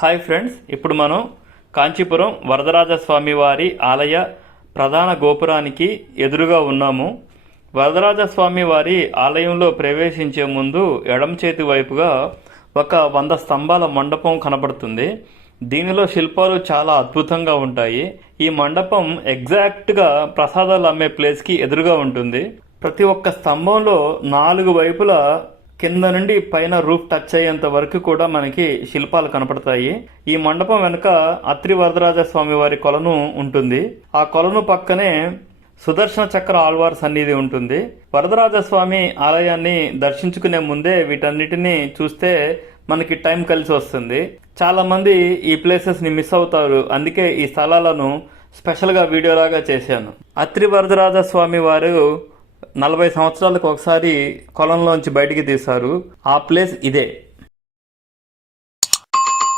Hi friends, ఇప్పుడు మనం కాంచీపురం వరదరాజస్వామి వారి ఆలయ ప్రధాన గోపురానికి ఎదురుగా ఉన్నాము. వరదరాజస్వామి వారి ఆలయంలో ప్రవేశించే ముందు ఎడమ చేతి వైపుగా ఒక 100 స్తంభాల మండపం కనబడుతుంది. దీనిలో శిల్పాలు చాలా అద్భుతంగా ఉంటాయి. ఈ మండపం ఎగ్జాక్ట్గా ప్రసాదాలు అమ్మే ప్లేస్కి ఎదురుగా ఉంటుంది. ప్రతి ఒక్క స్తంభంలో 4 వైపులా కింద నుండి పైన రూఫ్ టచ్ అయ్యేంత వరకు కూడా మనకి శిల్పాలు కనపడతాయి. ఈ మండపం వెనుక అత్రి వరదరాజస్వామి వారి కొలను ఉంటుంది. ఆ కొలను పక్కనే సుదర్శన చక్ర ఆళ్వార్ సన్నిధి ఉంటుంది. వరదరాజస్వామి ఆలయాన్ని దర్శించుకునే ముందే వీటన్నిటిని చూస్తే మనకి టైం కలిసి వస్తుంది. చాలా మంది ఈ ప్లేసెస్ ని మిస్ అవుతారు. అందుకే ఈ స్థలాలను స్పెషల్గా వీడియోలాగా చేశాను. అత్రి వరదరాజస్వామి వారు 40 సంవత్సరాలకు ఒకసారి కొలంలోంచి బయటికి తీశారు. ఆ ప్లేస్ ఇదే.